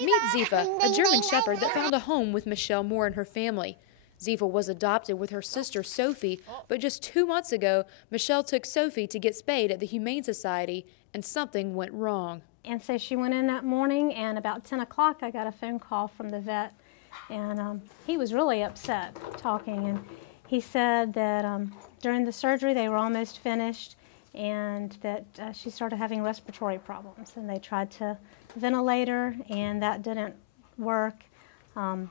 Meet Ziva, a German Shepherd that found a home with Michelle Moore and her family. Ziva was adopted with her sister Sophie, but just 2 months ago, Michelle took Sophie to get spayed at the Humane Society, and something went wrong. And so she went in that morning, and about 10 o'clock I got a phone call from the vet, and he was really upset talking, and he said that during the surgery they were almost finished, and that she started having respiratory problems, and they tried to ventilate her, and that didn't work, and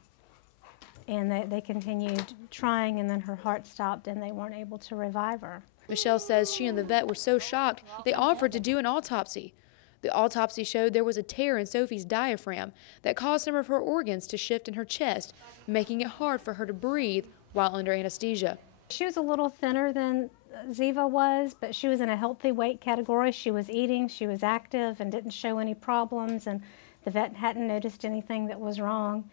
they continued trying, and then her heart stopped and they weren't able to revive her. Michelle says she and the vet were so shocked they offered to do an autopsy. The autopsy showed there was a tear in Sophie's diaphragm that caused some of her organs to shift in her chest, making it hard for her to breathe while under anesthesia. She was a little thinner than Ziva was, but she was in a healthy weight category. She was eating, she was active, and didn't show any problems, and the vet hadn't noticed anything that was wrong.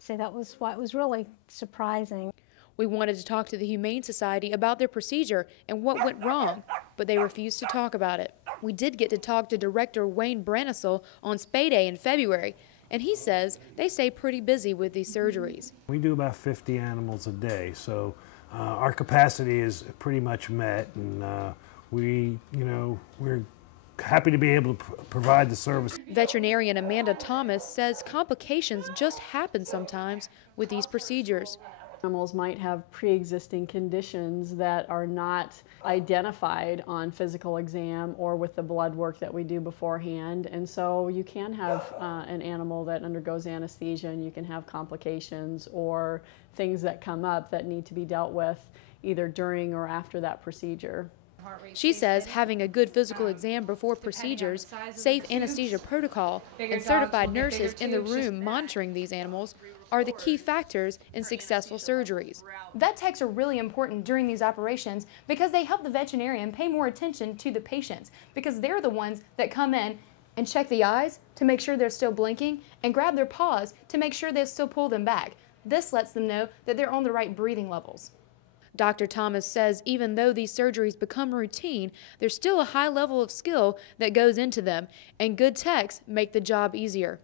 So that was what was really surprising. We wanted to talk to the Humane Society about their procedure and what went wrong, but they refused to talk about it. We did get to talk to Director Wayne Branisel on Spay Day in February, and he says they stay pretty busy with these surgeries. We do about 50 animals a day, so our capacity is pretty much met, and we're happy to be able to provide the service. Veterinarian Amanda Thomas says complications just happen sometimes with these procedures. Animals might have pre-existing conditions that are not identified on physical exam or with the blood work that we do beforehand, and so you can have an animal that undergoes anesthesia and you can have complications or things that come up that need to be dealt with either during or after that procedure. She says having a good physical exam before procedures, safe anesthesia protocol, and certified nurses in the room monitoring these animals are the key factors in successful surgeries. Vet techs are really important during these operations because they help the veterinarian pay more attention to the patients, because they're the ones that come in and check the eyes to make sure they're still blinking and grab their paws to make sure they still pull them back. This lets them know that they're on the right breathing levels. Dr. Thomas says even though these surgeries become routine, there's still a high level of skill that goes into them, and good techs make the job easier.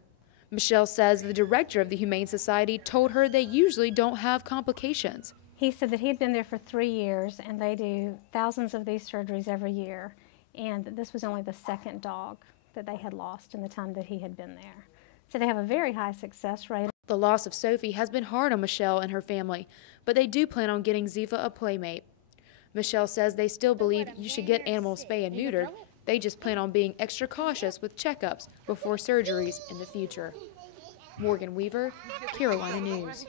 Michelle says the director of the Humane Society told her they usually don't have complications. He said that he had been there for 3 years, and they do thousands of these surgeries every year, and that this was only the second dog that they had lost in the time that he had been there. So they have a very high success rate. The loss of Sophie has been hard on Michelle and her family, but they do plan on getting Ziva a playmate. Michelle says they still believe you should get animals spayed and neutered. They just plan on being extra cautious with checkups before surgeries in the future. Morgan Weaver, Carolina News.